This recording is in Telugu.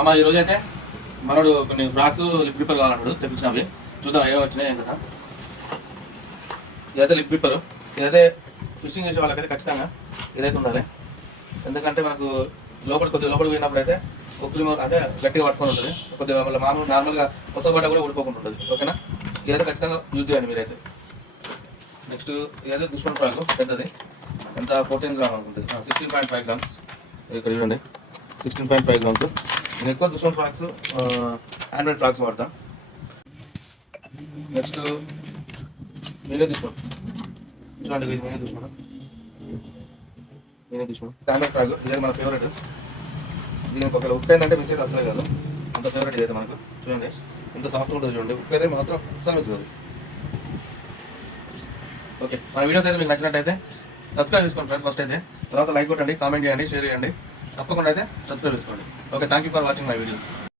అమ్మ ఈరోజు అయితే మనోడు కొన్ని ఫ్రాక్స్ లిప్ గ్రిప్పర్ కావాలన్నాడు, తెప్పించినవి చూద్దాం ఏమో వచ్చినాయి ఏం కదా. ఇదైతే లిప్ గ్రిప్పర్, ఇదైతే ఫిషింగ్ చేసే వాళ్ళకైతే ఖచ్చితంగా ఇదైతే ఉండాలి. ఎందుకంటే మనకు కొద్దిగా లోపలికి పోయినప్పుడు అయితే ఉప్పు అంటే గట్టిగా పట్టుకొని ఉంటుంది, కొద్దిగా మళ్ళీ మామూలు నార్మల్గా కొత్త బట్ట కూడా ఊడిపోకుండా ఉంటుంది. ఓకేనా, ఇదైతే ఖచ్చితంగా యూజ్ చేయండి మీరైతే. నెక్స్ట్ ఇదైతే దుష్మన్ ఫ్రాక్ పెద్దది, ఎంత 14 గ్రామ్ అనుకుంటుంది, 16.5 గ్రామ్స్. ఇక్కడ చూడండి 16.5 గ్రామ్స్. నేను ఎక్కువ దుష్మన్ ఫ్రాక్స్ హ్యాండ్మేడ్ ఫ్రాక్స్ వాడతాను. నెక్స్ట్ నేనే దుష్మన్ చూడండి, ఇది నేనే దుష్మన్ హ్యాండ్మేడ్ ఫ్రాక్. ఇదైతే మన ఫేవరెట్. దీనికి ఒకవేళ ఉప్పు ఏంటంటే మిస్ అయితే అసలే కాదు, అంత ఫేవరెట్ ఇదైతే మనకు. చూడండి ఇంత సాఫ్ట్ ఉంటుంది, చూడండి ఉప్పు అయితే మాత్రం అస్సలు మిస్ కాదు. ఓకే, మన వీడియోస్ అయితే మీకు నచ్చినట్టయితే సబ్స్క్రైబ్ చేసుకోండి ఫ్రెండ్స్ ఫస్ట్ అయితే, తర్వాత లైక్ కొట్టండి, కామెంట్ చేయండి, షేర్ చేయండి, తప్పకుండా అయితే సబ్స్క్రైబ్ చేసుకోండి. Okay, thank you for watching my videos.